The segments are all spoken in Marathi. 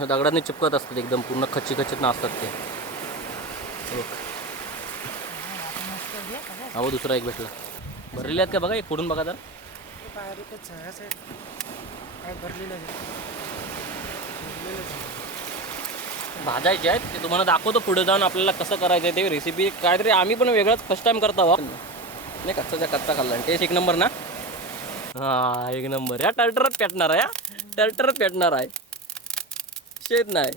दगडाने चिपकत असतात एकदम पूर्ण खच्ची खच्चीत असतात ते. हे हो दुसरा एक भेटला. भरलेले आहेत का बघा एक फोडून बघा तर भाजायचे आहेत ते तुम्हाला दाखवतो पुढे जाऊन आपल्याला कसं करायचं आहे ते रेसिपी काहीतरी आम्ही पण वेगळंच फर्स्ट टाइम करत आहोत नाही कच्चाच्या कच्चा खाल्ला. टेस्ट एक नंबर ना? हा एक नंबर या टर्टरच पेटणार आहे हा. टर्टरच पेटणार आहे. शेत नाही.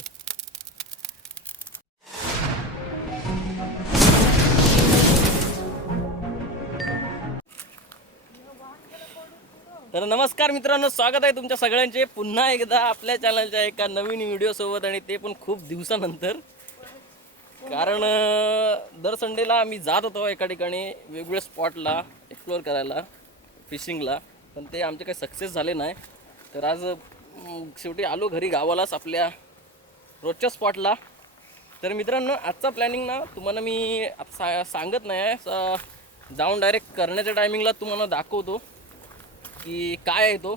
तर नमस्कार मित्रांनो स्वागत आहे तुमच्या सगळ्यांचे. पुन्हा एकदा आपल्या चॅनलच्या एका नवीन व्हिडिओसोबत आणि ते पण खूप दिवसानंतर. कारण दर संडेला आम्ही जात होतो एका ठिकाणी वेगवेगळ्या स्पॉटला एक्सप्लोअर करायला फिशिंगला पण ते आमचे काही सक्सेस झाले नाही. तर आज शेवटी आलो घरी गावालाच आपल्या रोजच्या स्पॉटला तर मित्रांनो आजचा प्लॅनिंग ना तुम्हाला मी आता सा सांगत नाही आहे. जाऊन डायरेक्ट करण्याच्या टायमिंगला तुम्हाला दाखवतो की काय आहे तो.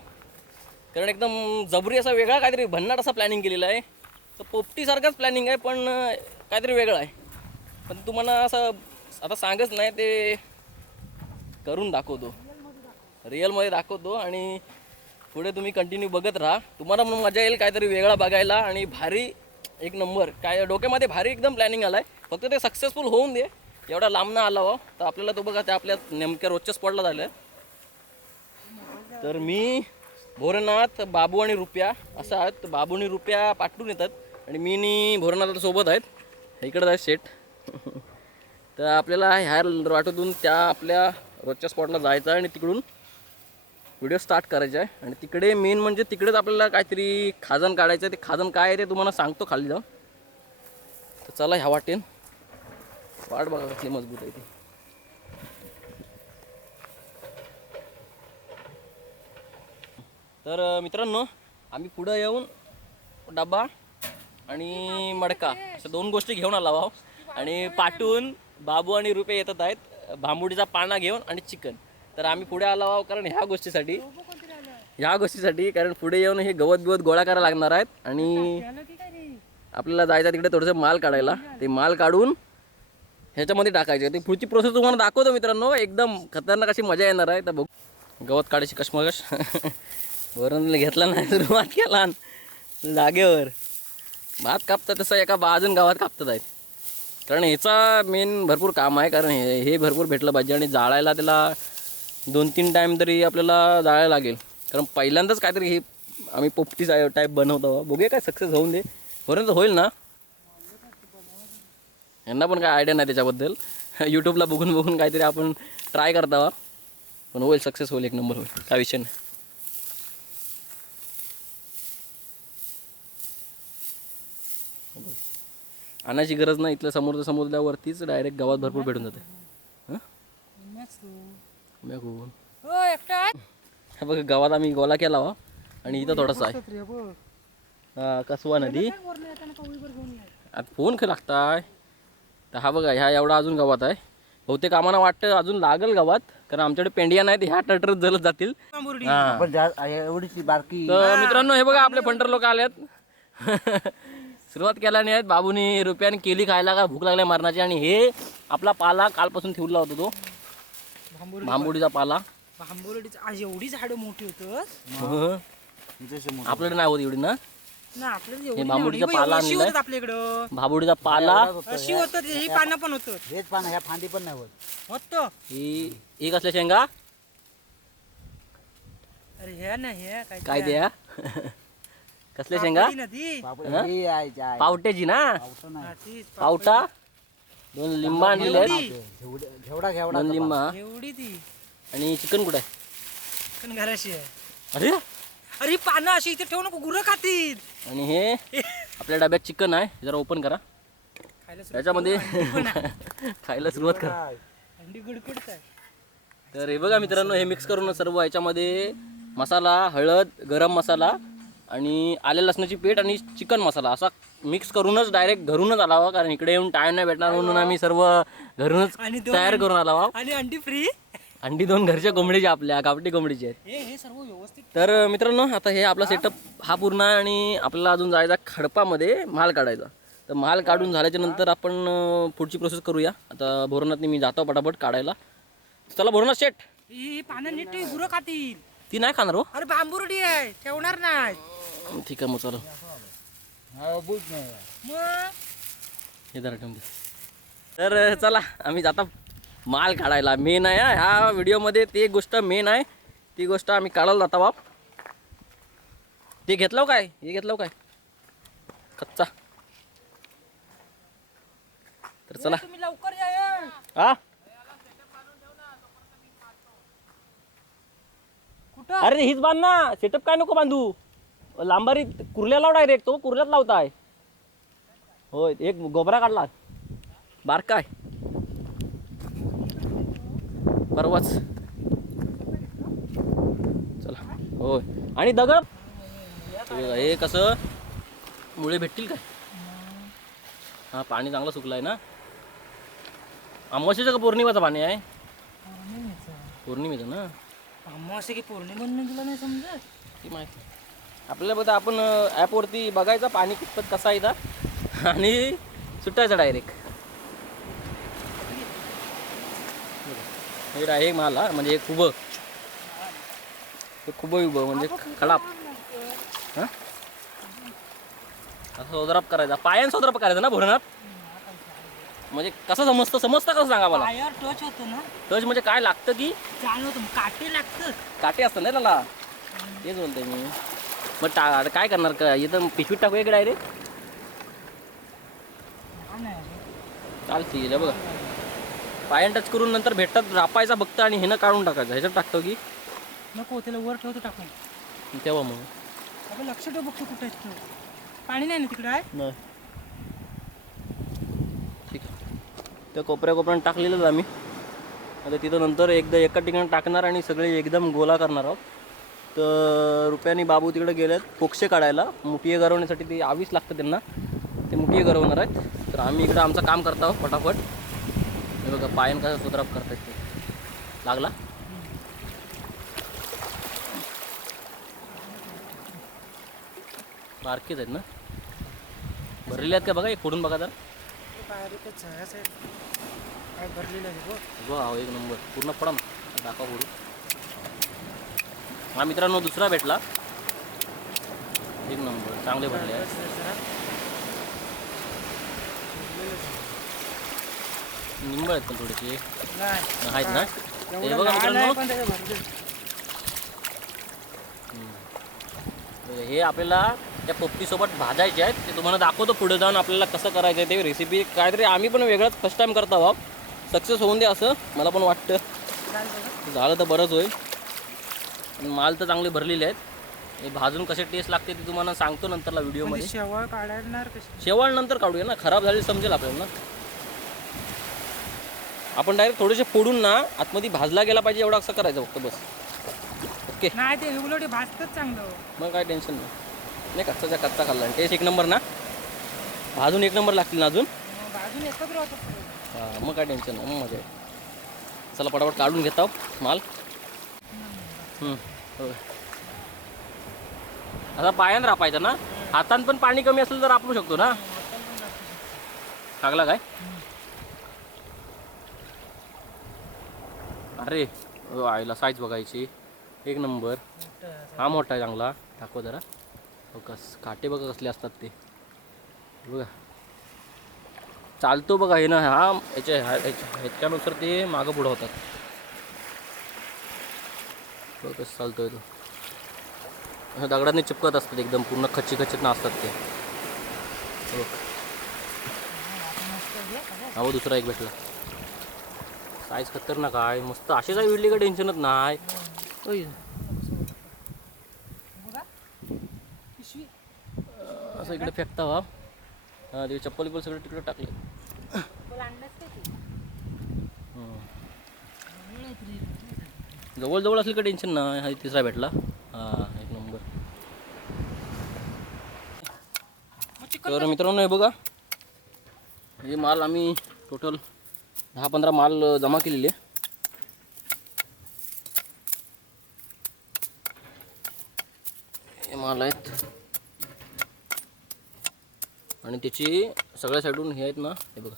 कारण एकदम जबरी असा वेगळा काहीतरी भन्नाट असा प्लॅनिंग केलेला आहे. तर पोपटीसारखाच प्लॅनिंग आहे पण काहीतरी वेगळं आहे. पण तुम्हाला असं आता सांगच नाही ते करून दाखवतो. रिअलमध्ये दाखवतो आणि पुढे तुम्ही कंटिन्यू बघत राहा. तुम्हाला मग मजा येईल काहीतरी वेगळा बघायला आणि भारी एक नंबर. काय डोक्यामध्ये भारी एकदम प्लॅनिंग आला आहे फक्त ते सक्सेसफुल होऊन दे. एवढा लांबनं आला हो. तर आपल्याला तो बघा ते आपल्या नेमक्या रोजच्या स्पॉटला झालं आहे तर मी भोरनाथ बाबू आणि रुपया असं आहेत. तर बाबू आणि रुपया पाठवून येतात. आणि मी आणि भोरनाथ सोबत आहेत. इकडं आहे शेट तर आपल्याला ह्या वाटतून त्या आपल्या रोजच्या स्पॉटला जायचं आहे आणि तिकडून व्हिडिओ स्टार्ट करायचा आहे. आणि तिकडे मेन म्हणजे तिकडेच आपल्याला काहीतरी खाजण काढायचं आहे. ते खाजण काय आहे ते तुम्हाला सांगतो खाली जाऊन. तर चला ह्या वाटेन. वाट बघा कसली मजबूत आहे ती. तर मित्रांनो आम्ही पुढं येऊन डबा आणि मडका अशा दोन गोष्टी घेऊन आला आहो आणि पाठवून बाबू आणि रुपये येतात आहेत. भांबुडीचा पाना घेऊन आणि चिकन. तर आम्ही पुढे आलो आहो कारण ह्या गोष्टीसाठी. ह्या गोष्टीसाठी कारण पुढे येऊन हे गवत बिवत गोळा करायला लागणार आहेत आणि आपल्याला जायचं तिकडे थोडंसं माल काढायला. ते माल काढून ह्याच्यामध्ये टाकायचे. ते पुढची प्रोसेस तुम्हाला दाखवतो मित्रांनो. एकदम खतरनाक अशी मजा येणार आहे. तर बघ. गवत काढायची कशमकश वरून घेतला नाही सुरुवात केला. जागेवर. भात कापतात तसं एका बाजून गावात कापतात आहेत. कारण ह्याचा मेन भरपूर काम आहे. कारण हे हे भरपूर भेटलं पाहिजे आणि जाळायला त्याला दोन तीन टाईम तरी आपल्याला जाळायला लागेल. कारण पहिल्यांदाच काहीतरी हे आम्ही पोपटी टाईप बनवतो. बघूया काय सक्सेस होऊन दे. पर्यंत होईल ना. यांना पण काय आयडिया नाही त्याच्याबद्दल. यूट्यूबला बघून बघून काहीतरी आपण ट्राय करता पण होईल सक्सेस होईल एक नंबर होईल. काय विषय नाही. आणायची गरज नाही. इथलं समोरच्या समोरल्यावरतीच डायरेक्ट गावात भरपूर भेटून जाते. हां? हो? हा बघ गावात आम्ही गोला केला वा आणि इथं थोडासा आहे. हा, कसवा नदी. आता फोन खरं लागताय. तर हा बघा ह्या एवढा अजून गावात आहे. बहुतेक आम्हाला वाटतं अजून लागल गावात कारण आमच्याकडे पेंडिया नाहीत ह्या टटरच जलत जातील. हा. एवढीची बारकी. तर मित्रांनो हे बघा आपले फंटर लोक आलेत. सुरुवात केला नाही आहेत. बाबूनी रुपयाने केली खायला का भूक लागल्या मारण्याची आणि हे आपला पाला कालपासून ठेवला होता तो. भांबुडीचा पाला. भांबुर्डीचं आज एवढी झाडं मोठी होत. हं. आपल्याकडे नाही होत एवढी ना? ना आपल्याला एवढी भांबुर्डीचा नाही, पाला अशी आणलाय. होतात आपल्याकडं. भांबुडीचा पाला. अशी होतात ही पानं पण होत हेच पान ह्या फांदी पण नाही होत. होत. ही ही कसल्या शेंगा? अरे हे ना हे काय काय द्या कसल्या शेंगा? पापडी ना ती. बापरे, हा? हे आहे, जे आहे. पावट्याची ना? नाही. पावटा? दोन लिंबा आणलेले आहेत. एवढी? घेवडे- घेवडा घेवडा दोन लिंबा. एवढी ती? आणि चिकन कुठं आहे? पण घराशी आहे. अरे? अरे ही पानं अशी इथे ठेवू नको गुरं खातील. आणि हे आपल्या डब्यात चिकन आहे जरा ओपन करा. खायला सुरुवात त्याच्यामध्ये खायला सुरुवात करा. अंडी गुडकुडत आहे. तर हे बघा मित्रांनो हे मिक्स करून सर्व याच्यामध्ये मसाला हळद गरम मसाला आणि आल्या लसणाची पेट आणि चिकन मसाला. असा मिक्स करूनच डायरेक्ट घरूनच आला हवा कारण इकडे येऊन टाइम नाही भेटणार म्हणून आम्ही सर्व घरूनच आणि दोन तयार करून आला हवा आणि अंडी फ्री अंडी दोन घरच्या कोंबडीच्या आपल्या गावठी कोंबडीची आहेत. हे हे सर्व व्यवस्थित तर मित्रांनो आता हे आपला सेटअप हा. पूर्ण आहे आणि आपल्याला अजून जायचा खडपामध्ये माल काढायचा. तर माल काढून झाल्याच्यानंतर आपण अं, पुढची प्रोसेस करूया. आता भोरनाथनी मी जातो पटापट काढायला. चला भोरनाथ शेट हे हे पानं नीट ठेव, गुरं खातील. ती नाही खाणार हो. अरे बांबुरडी आहे ठेवणार नाही. ठीक आहे मग चला. हा, बुज नाही मग हे जरा ठेवून दे. तर चला आम्ही जाता. माल काढायला. मेन आहे हा. ह्या व्हिडिओमध्ये ती एक गोष्ट मेन आहे. ती गोष्ट आम्ही काढायला जाता बाप. ते घेतलं हो काय? हे घेतलं हो काय? कच्चा. तर चला. तुम्ही लवकर या या. हा? कुठं? अरे हीच बांध ना. सेटअप काय नको बांधू? लांबारी कुर्ल्या लाव डायरेक्ट तो कुर्ल्यात लावताय. होय एक गोबरा काढला. बारका आहे. परवाच. चला. होय. आणि दगड? हे हे कसं? मुळे भेटतील काय? हा पाणी चांगलं सुकलं आहे ना? अमावस्याचं का पौर्णिमाचं पाणी आहे. पौर्णिमेचं. ना? अमावस्या की पौर्णिमा तुला नाही समजत? ती माहिती. आपल्याला बघा आपण ॲपवरती बघायचं पाणी कितपत कसा आहे आणि सुटायचं डायरेक्ट हे आहे माल म्हणजे एक उभं हे खूप उभं म्हणजे खडाप हा? असं सोदराप करायचा. पायान सोदराप करायचा ना भरणात म्हणजे कसं समजतं? समजतं कसं सांगा मला? टच होतं ना. टच म्हणजे काय लागतं की? जाणवतं. काटे लागतं. काटे असतात ना त्याला. तेच बोलतोय मी. मग टा आता काय करणार? का इथं पिशवीत टाकू इकडे डायरेक्ट. चालते हे बघा. पायान टच करून नंतर भेटतात रापायचा बघतं आणि हेनं काढून टाकायचं. ह्याच्यात टाकतो की? नको त्याला वर ठेवतो टाकून. तेव्हा मग. अगं लक्ष ठेव बघतो कुठे आहे तो. पाणी नाही ना तिकडे आहे? नाही. ठीक आहे. त्या कोपऱ्या कोपऱ्यानं टाकलेलंच आम्ही. आता तिथं नंतर एकदा एका ठिकाणी टाकणार आणि सगळे एकदम गोला करणार आहोत. तर रुपयानी बाबू तिकडे गेलेत. पोक्षे काढायला. मुठीये गरवण्यासाठी ते आवीच लागतं त्यांना. ते मुठीये गरवणार आहेत. तर आम्ही इकडं आमचं काम करत आहोत पटापट. हे बघा पायन कसं सुधाराप करतायत ते. लागला? बारकेच आहेत ना? भरलेले आहेत का बघा? एक फोडून बघा काय भरलेलं आहे बघ वा एक नंबर. पूर्ण पडा ना दाखवा फोडू हा मित्रांनो दुसरा भेटला. एक नंबर चांगले भरले. निंबळ आहेत पण थोडेसे. आहेत ना? हे बघा मित्रांनो. हे आपल्याला त्या पोपटीसोबत भाजायचे आहेत. ते तुम्हाला दाखवतो पुढे जाऊन आपल्याला कसं करायचं आहे ते रेसिपी काहीतरी आम्ही पण वेगळंच फर्स्ट टाइम करतो आहोत. सक्सेस होऊन दे असं मला पण वाटतं. झालं तर बरंच होईल. माल तर चांगले भरलेले आहेत. हे भाजून कसे टेस्ट लागते ते तुम्हाला सांगतो नंतरला म्हणजे व्हिडिओमध्ये शेवाळ काढणार कशी? शेवाळ नंतर काढूया ना खराब झाले समजेल आपल्याला ना. आपण डायरेक्ट थोडेसे फोडून ना आतमध्ये भाजला गेला पाहिजे एवढा असं करायचं फक्त बस. ओके नाही ते उलट भाजतच चांगलं मग काय टेन्शन नाही. नाही कच्चाच्या कच्चा खाल्ला. टेस्ट एक नंबर ना. भाजून एक नंबर लागतील ना अजून? मग भाजून एकत्र हां मग काय टेन्शन नाही. मग मजा आहे. चला पटापट काढून घेता माल. हो. आता पायान रापायचं ना? हातान पण पाणी कमी असेल तर रापू शकतो ना? लागला काय? अरे आईला साईज बघायची. एक नंबर हा मोठा आहे चांगला. दाखव जरा. हो कस काटे बघा कसले असतात ते. बघा. चालतो बघा हे ना. हा याच्या ह्याच्या- ह्याच्यानुसार ते मागं पुढं होतात. बघ कसं चालतोय तो. असं दगडाने चिपकत असतात एकदम पूर्ण खच्ची खच्चीत ना असतात ते हो दुसरा एक भेटला. साईज खतरनाक काय मस्त. अशी जाई विडली का टेन्शनच नाही. असं इकडे फेकता वा. हा ते चप्पल बिप्पल सगळं तिकडे टाकले. जवळ जवळ असली का टेन्शन ना? हा तिसरा भेटला. हां एक नंबर. तर मित्रांनो हे बघा. हे माल आम्ही टोटल दहा पंधरा माल जमा केलेले. हे माल आहेत. आणि त्याची सगळ्या साईडून हे आहेत ना हे बघा.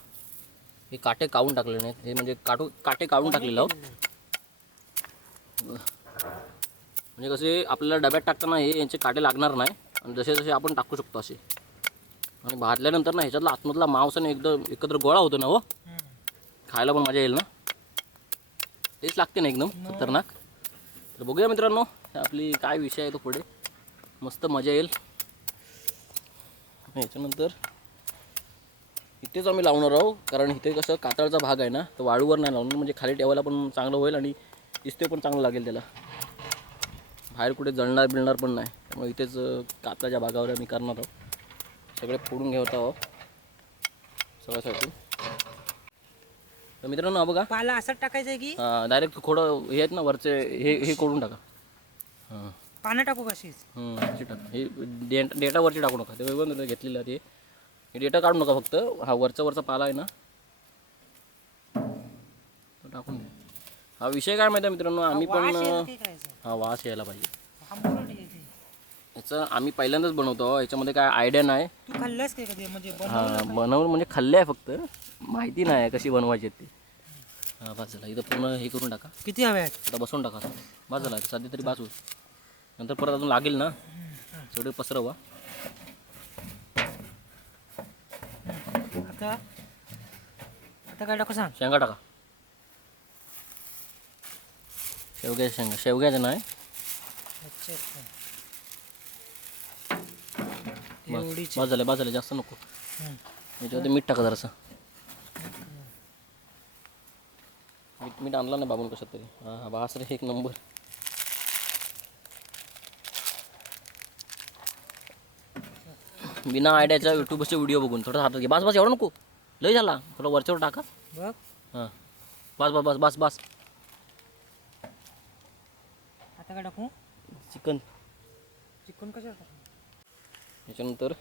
हे काटे काढून टाकले नाहीत हे म्हणजे काटू काटे काढून टाकलेले आहोत. म्हणजे कसे आपल्याला डब्यात टाकताना हे यांचे काटे लागणार नाही. आणि जसे जसे आपण टाकू शकतो असे. आणि भाजल्यानंतर ना ह्याच्यातला आतमधला मांस आणि एकदम एकत्र गोळा होतो ना हो. खायला पण मजा येईल ना. तेच लागते ना एकदम खतरनाक. तर बघूया मित्रांनो आपली काय विषय आहे तो पुढे. मस्त मजा येईल. याच्यानंतर इथेच आम्ही लावणार आहोत. कारण इथे कसं कातळचा भाग आहे ना तर वाळूवर नाही लावणार. म्हणजे खाली ठेवायला पण चांगलं होईल आणि दिसते पण चांगलं लागेल त्याला. बाहेर कुठे जळणार बिळणार पण नाही. त्यामुळे इथेच अं, कातळाच्या भागावर आम्ही करणार आहोत. सगळे फोडून घेत आहोत सगळ्यासाठी. तर मित्रांनो बघा. पाला असंच टाकायचं आहे की? डायरेक्ट खोडं हे आहेत ना वरचे हे हे करून टाका. हां. पानं टाकू कशीच टाक. हे डेट डेटावरची टाकू नका. ते वेगळं तुला घेतलेलं आहे ते. हे डेटा काढू नका फक्त. हा वरचा वरचा पाला आहे ना. तो टाकून द्या हा विषय काय माहिती आहे मित्रांनो? आम्ही पण हा वास यायला पाहिजे. आहे. याचं आम्ही पहिल्यांदाच बनवतो याच्यामध्ये काय आयडिया नाही. म्हणजे हा बनवून म्हणजे खाल्ले आहे फक्त. माहिती नाही कशी बनवायची ते. हा बस झाला. इथं पूर्ण हे करून टाका. किती हवे आहेत? आता बसवून टाका. बस झाला. सध्या तरी बाजू नंतर परत अजून लागेल ना? सगळे पसरवा. आता? आता काय टाकू सांग? शेंगा टाका. शेवग्याच्या शेंगा. शेवग्याच्या नाही. बस झालं बस झालं जास्त नको. याच्यावरती मीठ टाका जरासं. मीठ मीठ आणला ना बाबून कशात तरी. हां हां बास रे एक नंबर. बिना आयडियाचा यूट्यूबचे व्हिडिओ बघून थोडं हातात घे. बस बस एवढं नको. लय झाला. थोडं वरच्यावर टाका. हां. बस बस बस बस बस आता काय टाकू? चिकन. चिकन टाकू? त्याच्यानंतर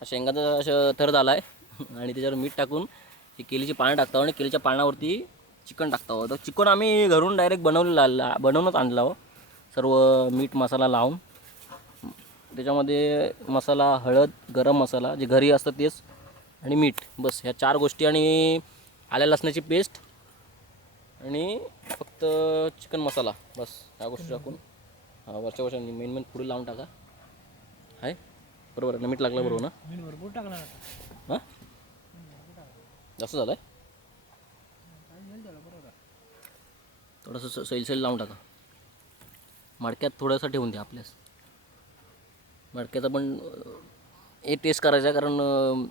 हा शेंगाचा असं थर झाला आहे आणि त्याच्यावर मीठ टाकून ही केलीची पानं टाकतो आणि केलीच्या पानावरती चिकन टाकतो तर चिकन आम्ही घरून डायरेक्ट बनवलेलं बनवूनच आणलं आहो. सर्व मीठ मसाला लावून. त्याच्यामध्ये मसाला हळद गरम मसाला जे घरी असतं तेच आणि मीठ. बस ह्या चार गोष्टी आणि आल्या लसणाची पेस्ट आणि फक्त चिकन मसाला बस ह्या गोष्टी टाकून. वरच्या वरच्या मेन मेन पुढे लावून टाका. आहे बरोबर आहे ना मीठ लागलं बरोबर ना? भरपूर हां? जास्त झालं आहे थोडंसं स- सैल सैल लावून टाका. मडक्यात थोडंसं ठेवून द्या आपल्यास. मडक्याचा पण हे टेस्ट करायचा आहे कारण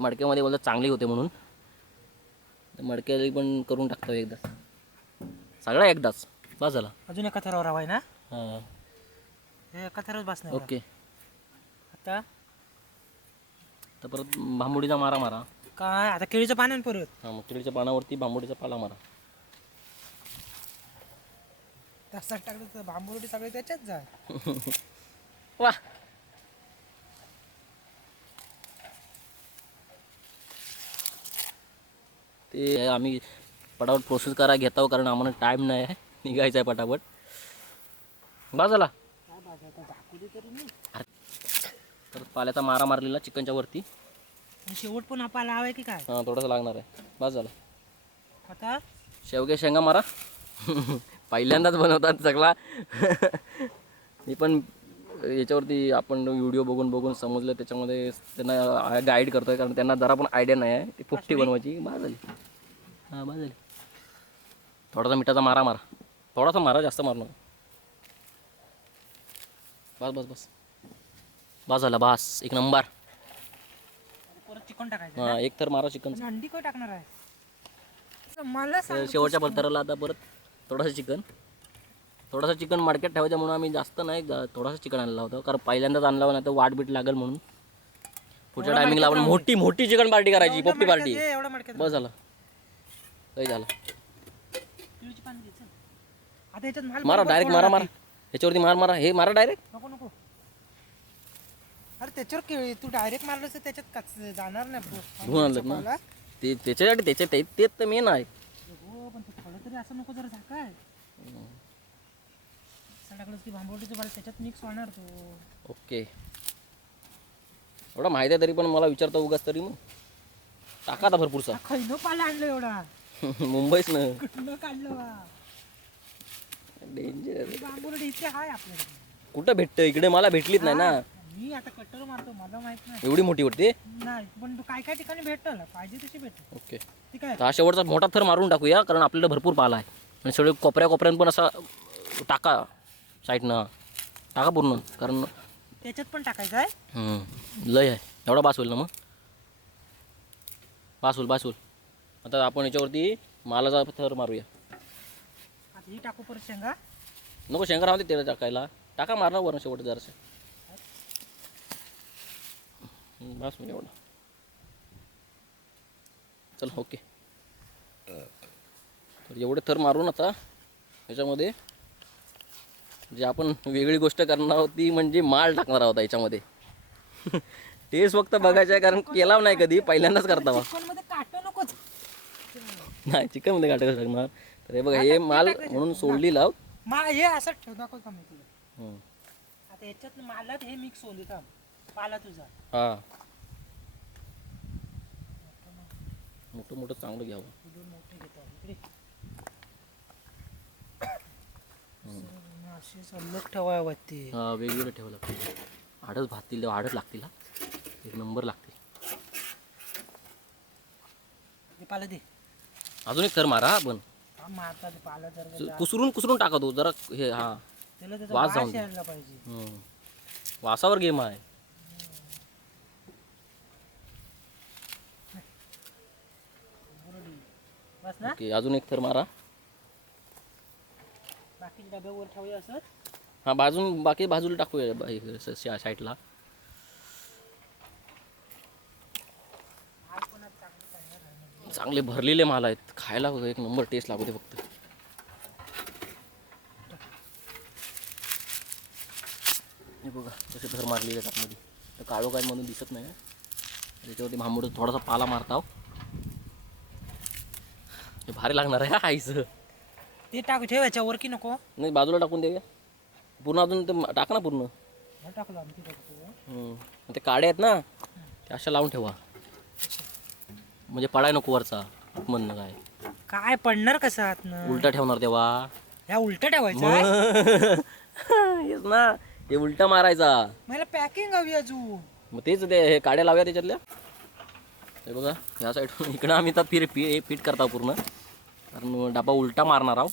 मडक्यामध्ये बोलतात चांगली होते म्हणून. मडक्याला पण करून टाकतो एकदाच सगळा एकदाच. बस झाला. अजून एका थरावर हवा आहे ना? हां. हे एका थरावर बसणार ओके. आता? तर परत भांबुडीचा मारा मारा. काय? आता केळीचं पान आहे ना परत. हां मग केळीच्या पानावरती भांबुडीचा पाला मारा. तसंच टाकलं तर भांबुरडी सगळे त्याच्यात जाय. वा. ते आम्ही पटापट प्रोसेस करा घेत आहोत कारण आम्हाला टाईम नाही आहे. निघायचं आहे पटापट. बा झाला. तर पाल्याचा मारा मारलेला चिकनच्या वरती. शेवट पण हवा आहे की काय? हां थोडासा लागणार आहे. बस झाला. आता? शेवगे शेंगा मारा. पहिल्यांदाच बनवतात सगळा. मी पण याच्यावरती आपण व्हिडिओ बघून बघून समजलं त्याच्यामध्ये त्यांना गाईड करतोय कारण त्यांना जरा पण आयडिया नाही आहे. ती फुकटी बनवायची. बा झाली. हां बा झाली. थोडासा मिठाचा मारा मारा. थोडासा मारा जास्त मारू नका. बस बस बस. बस झाला बास. एक नंबर. परत चिकन टाकायचं हां एक तर मारा चिकन. आणि अंडी काय टाकणार आहे? मला सांग तर शेवटच्या पलतराला आता परत. थोडंसं चिकन. थोडंसं चिकन मार्केट ठेवायचं म्हणून आम्ही जास्त नाही जा- थोडंसं चिकन आणलं होतं. कारण पहिल्यांदाच आणलं नाही तर वाट बीट लागेल म्हणून. पुढच्या टायमिंगला आपण मोठी मोठी चिकन पार्टी करायची पोपटी पार्टी ए, एवढा मडक्यात बस झालं. काही झालं. आता याच्यात माल मारा डायरेक्ट मारा मारा. ह्याच्यावरती मार मारा. हे मारा डायरेक्ट नको नको. अरे त्याच्यावर तू डायरेक्ट मारलं तर त्याच्यात कच जाणार नाही धुवून आणलं ना. ते त्याच्यासाठी त्याच्या ते तेच तर मेन आहे. हो पण ते फळं तरी असं नको जरा झाकाय. असं टाकलंस की भांबवटीचं बाल त्याच्यात मिक्स होणार तो. ओके. एवढा माहिती आहे तरी पण मला विचारता उगाच तरी मग. टाका आता भरपूरसा. हा खैनो पाला आणलं एवढा. मुंबईच ना कुठनं काढलं डेंजर बांबुर्डी इथे हाय आपल्याकडे. कुठं भेटतं? इकडे मला भेटलीच नाही ना. मी आता कट्टर मारतो मला माहीत नाही. एवढी मोठी वाटते नाही पण तू काय काय ठिकाणी भेटल? पाहिजे तशी भेटल. ओके. ठीक आहे. तर हा शेवटचा मोठा थर मारून टाकूया कारण आपल्याला भरपूर पाला आहे. आणि सगळे कोपऱ्या कोपऱ्यान पण असा टाका साईडनं. टाका पूर्ण कारण त्याच्यात पण टाकायचं आहे? हम्म, लय आहे. एवढा बास होईल ना मग? बास होईल बास होईल. आता आपण याच्यावरती मालाचा थर मारूया. ही टाकू परत शेंगा. नको शेंगा राहते तेल टाकायला. टाका मारणार वरण शेवट जरासं. बस म्हणजे एवढं. चल ओके. तर एवढे थर मारून आता याच्यामध्ये जे आपण वेगळी गोष्ट करणार आहोत ती म्हणजे माल टाकणार आहोत याच्यामध्ये. टेस्ट फक्त बघायचं आहे कारण केला नाही कधी पहिल्यांदाच करता नाही चिकनमध्ये काटा कसं टाकणार? तर हे बघा हे माल म्हणून सोडली लाव. मा हे असं ठेव दाखव का मी तुला. हम्म. आता याच्यात मालात हे मिक्स होईल का पाला तुझा. हा. मोठं मोठं चांगलं घ्यावं. हे दोन मोठे घेतो. इकडे. असे सल्लग हा वेगवेगळं ठेवावं लागतं आडच भातील आडच लागतील हा. एक नंबर लागतील. ते पाला दे. अजून एक थर मारा हा पण पाला जर कुसरून कुसरून टाका तो जरा हे हा. त्याला त्याचा वास वास जाऊन दे. यायला पाहिजे. हम्म. वासावर गेम आहे. बरोबर. बस ना. ओके अजून एक थर मारा. बाकी डब्यावर ठेवूया असं हा बाजून बाकी बाजूला टाकूया बा- हे स- स- साईडला आज पण आज चांगलं चांगलं राहणार. चांगले भरलेले माल आहेत. खायला एक नंबर टेस्ट लागू दे फक्त. हे बघा कसे थर मारलेले आहेत आतमध्ये. तर काळो काय म्हणून दिसत नाही. त्याच्यावरती भांबूड थोडासा पाला मारताव हे. भारी लागणार आहे हा आईचं. ते टाक ठेव याच्यावर की नको. नाही बाजूला टाकून देऊया पूर्ण अजून ते टाका ना पूर्ण. हे टाकलं. ते काडे आहेत ना ते अशा लावून ठेवा. म्हणजे पडाय नको वरचा म्हणणं काय? काय पडणार कसं आतनं? उलटा ठेवणार तेव्हा. ह्या उलट ठेवायचं आहे? ना ते उलटा मारायचा. मला पॅकिंग हवी अजून. मग तेच ते हे काड्या लावूया त्याच्यातल्या. हे बघा ह्या साईडून इकडं आम्ही तर फिर फि हे फिट करता पूर्ण. कारण डबा उलटा मारणार आहोत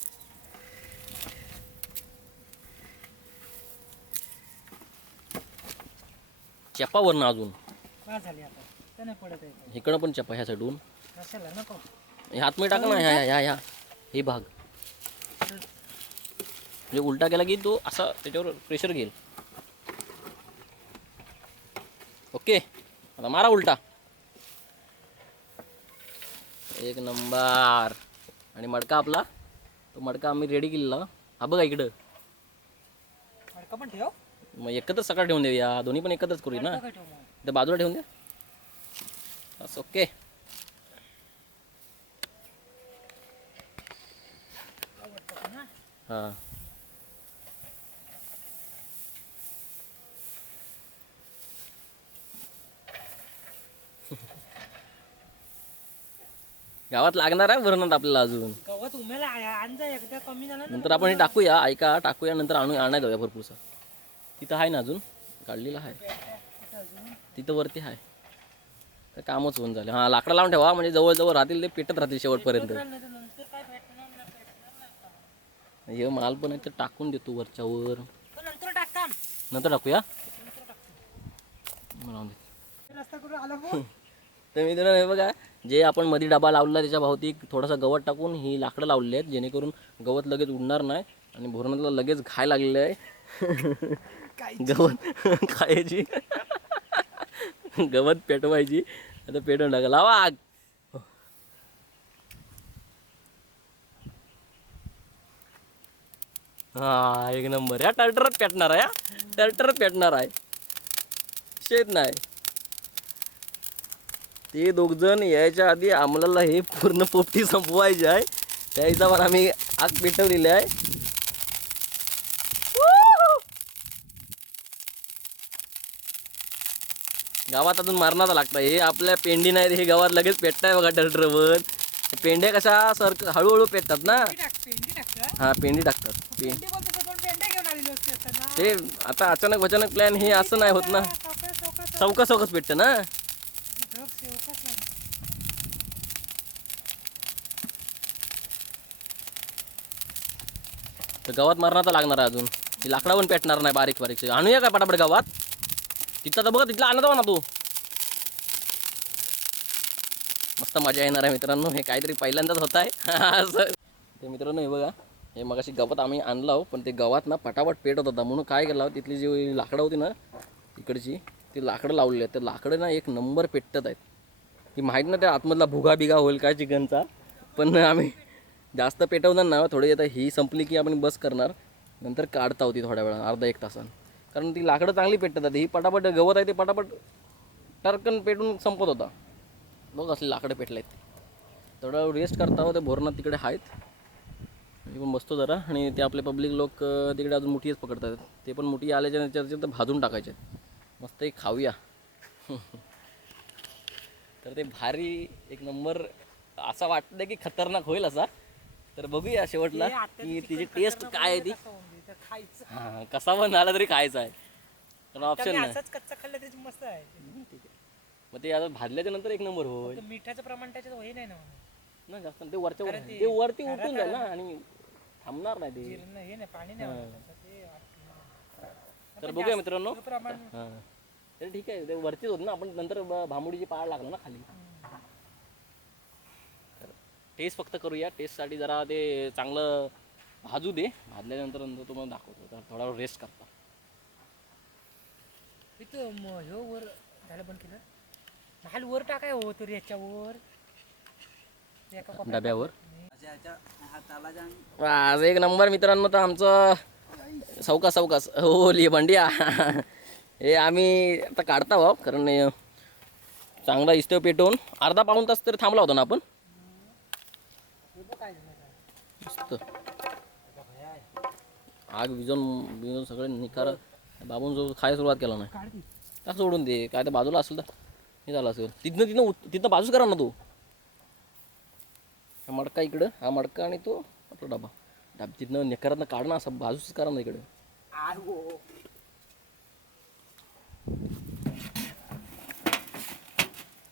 चपावरनं अजून. बस झाली आता. इकडं पण चपा ह्या साईडून हातमध्ये टाका ना ह्या ह्या ह्या हे भाग. म्हणजे उलटा केला की तो असा त्याच्यावर प्रेशर घेईल. ओके आता मारा उलटा. एक नंबर. आणि मडका आपला तो मडका आम्ही रेडी केलेला. हा बघा इकडं. मडका पण ठेव. मग एकत्रच सकाळ ठेवून देऊया. दोन्ही पण एकत्रच करूया ना? तर बाजूला ठेवून द्या. आवडतं ना हां गावात लागणार आहे वरणात आपल्याला अजून. गवत उमेला आणजा एकदा कमी झालं ना नंतर आपण हे टाकूया ऐका टाकूया नंतर आणू आणाय जाऊया भरपूरसा. तिथं आहे ना अजून? काढलेलं आहे. तिथं वरती आहे. तर कामच होऊन झालं. हां लाकडं लावून ठेवा म्हणजे जवळ जवळ राहतील ते पेटत राहतील शेवटपर्यंत. तर? हे माल पण आहे तर टाकून देतो वरच्यावर. नंतर टाकूया? हो तर मी हे बघा जे आपण मध्ये डबा लावला त्याच्या भोवती थोडासा गवत टाकून ही लाकडं लावलेली आहेत जेणेकरून गवत लगेच उडणार नाही आणि भोरणातला लगेच घाय लागलेलं आहे. काय गवत खायची. गवत पेटवायची. आता पेटवून टाका. लावा आग. हा एक नंबर. या टर्टरच पेटणार आहे हा. टर्टरच पेटणार आहे. शेत नाही. ते दोघजण यायच्या आधी आम्हाला हे पूर्ण पोपटी संपवायची आहे. त्या हिशोबाने आम्ही आग पेटवलेली आहे. गावात अजून मारणाचा लागतं. हे आपल्या पेंडी नाही हे गावात लगेच पेटताय बघा टरटरवर पेंड्या कशा सर हळूहळू पेटतात ना? पेंडी पेंडी हा पेंडी टाकतात. पेंडी तर ते आता अचानक अचानक प्लॅन हे असं नाही होत ना. चौका चौकच पेटतं ना. तर गावात मारणाचा लागणार आहे अजून. लाकडा पण पेटणार नाही बारीक बारीक आणूया काय पटापट गावात? तिथला तर बघा तिथला आणत ना तू. मस्त मजा येणार आहे मित्रांनो हे काहीतरी पहिल्यांदाच होत आहे ते मित्रांनो हे बघा हे मगाशी गवत आम्ही आणलं पण ते गवात ना पटापट पेटत होता. म्हणून काय केलं तिथली जी लाकडं होती ना तिकडची ती लाकडं लावलेली आहेत. ते लाकडं ना एक नंबर पेटत आहेत. ती माहीत ना त्या आतमधला भुगा बिगा होईल काय चिकनचा पण आम्ही जास्त पेटवणार ना थोडी आता ही संपली की आपण बस करणार. नंतर काढता होती थोड्या वेळा अर्धा एक तासान. कारण ती लाकडं चांगली पेटतात ही पटापट गवत आहे ते पटापट टरकन पेटून संपत होता. बघ असले लाकडं पेटले आहेत थोडा रेस्ट करता ते भोरनाथ तिकडे आहेत. मी पण बसतो जरा आणि ते आपले पब्लिक लोक तिकडे अजून मुठीच पकडतात. ते पण मुठी आल्याच्या त्याच्यात तर भाजून टाकायचे मस्त एक खाऊया. तर ते भारी एक नंबर असा वाटतं की खतरनाक होईल असा. तर बघूया शेवटला हे की तिची टेस्ट काय आहे ती. खायचं? हां कसा पण झाला तरी खायचा आहे. कारण ऑप्शन त्यामुळे नाही. असंच कच्चा खाल्लं तरी मस्त आहे. मग ते आता भाजल्याच्या नंतर एक नंबर फक्त मिठाचं प्रमाण त्याच्यात हे नाही ना ना जास्त ते वरच्या वर ते वरती उठून जाईल ना आणि थांबणार नाही ते. हे नाही पाणी नाही ते वाटतं. तर बघूया मित्रांनो. प्रमाण हां. तर ठीक आहे ते वरतीच होत ना आपण नंतर ब- भांबुडीची पाळ लागला ना खाली. टेस्ट फक्त करूया. टेस्टसाठी जरा ते चांगलं भाजू दे. भाजल्यानंतर नंतर तुम्हाला दाखवतो. तर थोडा वेळ रेस्ट करता. इथं म- ह्यो वर झालं बंद केलं. वर टाकाय हो तरी याच्यावर. एका. डब्यावर. आज एक नंबर मित्रांनो तर आमचं सावकास सावकास. हो लिहि भांडिया हे आम्ही आता काढता भाव कारण हे चांगला इस्तव पेटवून. अर्धा पाऊण तास तरी थांबला होता ना आपण. मस्त. आग विजून बिजून सगळे निकार बाबून जो खायला सुरुवात केला नाही. का सोडून दे. काय तर बाजूला असेल तर हे झालं असेल. तिथनं तिथनं तिथनं बाजूच करा ना तू. हा मडका इकडं हा मडका आणि तो आपला डबा. डब तिथनं नेकरातनं काढ ना असं बाजूच करा ना इकडे.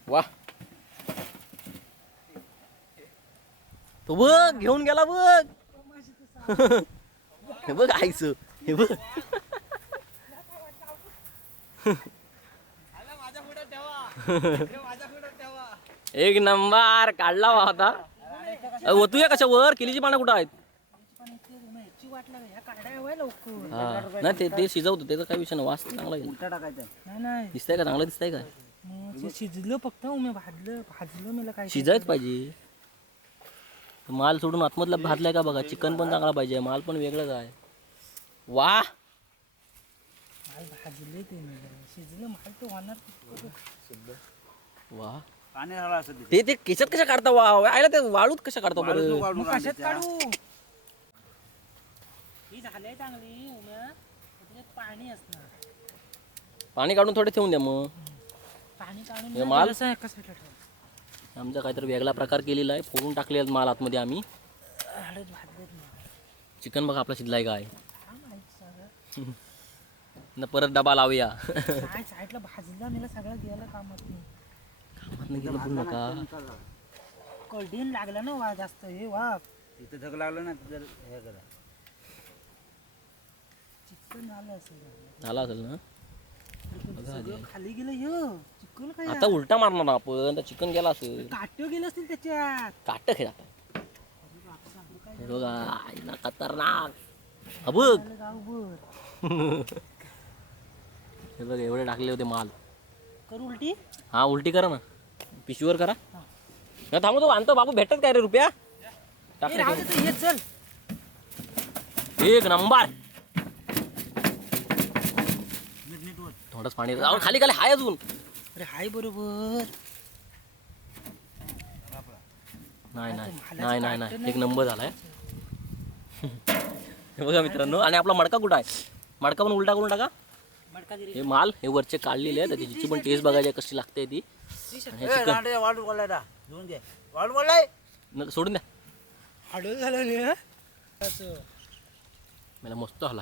वा तो बघ घेऊन गेला बघ. हे बघ आईचं हे बघ एक नंबर काढला बा होता ओतूया कशावर? किलीची पानं कुठं आहेत? हा. नाही ते ते शिजवतो त्याचा काही विषय नाही. वास चांगला येईल नाही नाही. दिसतंय का चांगलं दिसतंय काय ते शिजलं फक्त मी भाजलं भाजलं मला काय शिजायच पाहिजे. माल सोडून आतमधला भाजलाय का बघा? चिकन पण चांगला पाहिजे माल पण वेगळंच आहे. वा! माल भाजले ते तो होणार तितकं. वा! पाणी झालं असं तिथे. ते ते केसात कशा काढता? वा आयला ते वाळूत कशा काढता बरं? कशात ही पाणी असणार. पाणी काढून थोडे ठेवून द्या मग. पाणी काढून हे ना माल? जरासं एका साईडला ठेव. आमचा काहीतरी वेगळा प्रकार केलेला आहे. फोडून टाकले माल आतमध्ये आम्ही. चिकन बघा आपला शिजलाय काय. न परत डबा लावूया. काय साईडला भाजला मला सगळं गेलं कामात नाही कामात गेलं बोलू नका. कळडीन लागला ना वा जास्त हे वा. तिथं धग लागलं ना तिथं हे करा. चिकन आलं असेल. झाला असेल ना? सगळं खाली गेलं य चिकन काय आता उलटा मारणार ना आपण. तर चिकन गेला असेल. काट्यो गेलं असतील त्याच्यात. काट खेळ आता. हे बघा आईला खतरनाक. हा बघ. गावभर हे बघ एवढे टाकले होते माल. करू उलटी. हा उलटी करा ना. पिशवीवर करा. हा. थांबतो तो आणतो बाबू. भेटत काय रे रुपया? टाक ए, रे राहू दे तू, ये चल. एक नंबर. थोडंच पाणी खाली खाली हाय अजून. अरे हाय बरोबर. नाही नाही नाही नाही नाही. एक नंबर झालाय. हे बघा मित्रांनो आणि आपला मडका कुठं आहे? मडका पण उलटा करून टाका. हे माल हे वरचे काढलेले आहे त्याची पण टेस्ट बघायची कशी लागते ती. सोडून द्या. हं? मला मस्त आला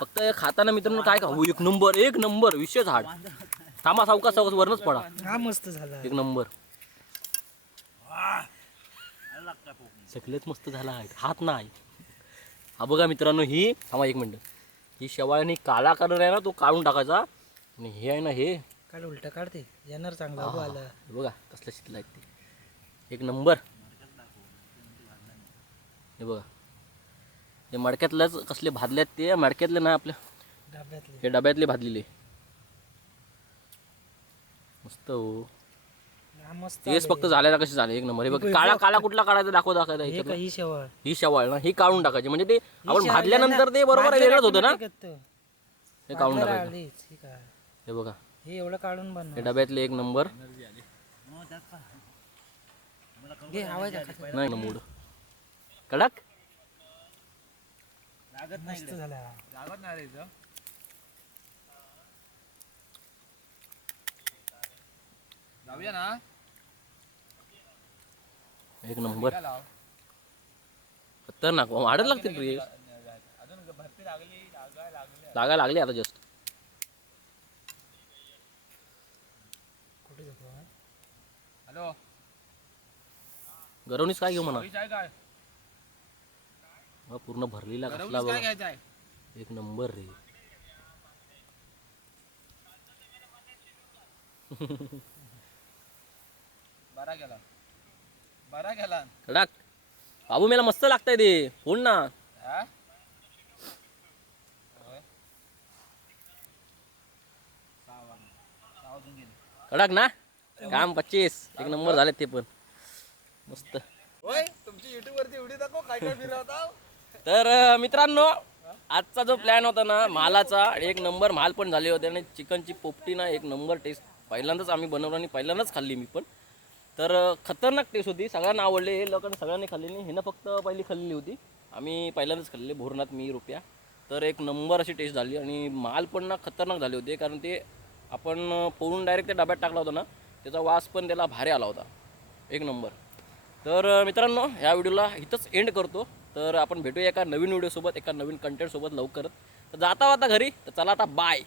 फक्त हे खाताना मित्रांनो काय खाऊ? एक नंबर एक नंबर विशेष हाड थांबा सावका सावकाश वरनच पडा. हा मस्त झाला. एक नंबर. सगळेच मस्त झाला आहे हात नाही. हा बघा मित्रांनो ही थांबा एक मिनिट. ही शेवाळ्याने काळा कलर आहे ना तो काढून टाकायचा. आणि हे आहे ना हे. काढ उलट काढते. येणार चांगला हो आला. हे बघा कसलं आहे ते. एक नंबर. हे बघा. हे मडक्यातलंच कसले भाजल्यात ते मडक्यातले नाही आपल्या डब्यातले. हे डब्यातले भाजलेले. मस्त हो. हा मस्त तेच फक्त झालेला कसे झाले? एक नंबर. हे बघ काळा काळा कुठला काढायचा दाखव दाखवायचा हे. काही शेवळ? ही शेवाळ ना ही काढून टाकायची. म्हणजे ते आपण भाजल्यानंतर ते बरोबर वेगळंच होतं ना. हे काढून टाकायचं. हे. हे बघा. हे एवढं काढून बनव. हे डब्यातले एक नंबर. घे आवाज आहे नाही ना मूड. कडक? मस्त झाला. एक नंबर. खतरनाक. वाढत लागतील रे. लागायला लागले आता जस्ट कुठे जातो? हा? हॅलो. गरवणीच काय घेऊ म्हणा? काय? हा, पूर्ण भरलेला कसला बघा. एक नंबर रे. बरा गेला. बरा गेला. कडक बाबू मला मस्त लागतंय ते. फोन ना. हा? कडक ना. काम पच्चीस. एक नंबर झाले ते पण. मस्त. होय तुमची युट्यूब वरती व्हिडिओ दाखव काय काय फिरवता तर अं, मित्रांनो आजचा जो प्लॅन होता ना मालाचा एक नंबर माल पण झाले होते आणि चिकनची पोपटी ना एक नंबर टेस्ट पहिल्यांदाच आम्ही बनवलं आणि पहिल्यांदाच खाल्ली मी पण. तर अं, खतरनाक टेस्ट होती. सगळ्यांना आवडले हे लोकांनी सगळ्यांनी खाल्लेली. हिनं फक्त पहिली खाल्लेली होती. आम्ही पहिल्यांदाच खाल्लेली भोरनाथ मी रुपया. तर एक नंबर अशी टेस्ट झाली आणि माल पण ना खतरनाक झाले होते. कारण ते आपण अं, डायरेक्ट त्या डब्यात टाकला होता ना त्याचा वास पण त्याला भारी आला होता. एक नंबर तर अ, मित्रांनो या व्हिडिओला इथंच एंड करतो. तर आपण भेटूया एका नवीन व्हिडिओसोबत एका नवीन कंटेंटसोबत लवकरच. तर जाता आता घरी तर चला आता बाय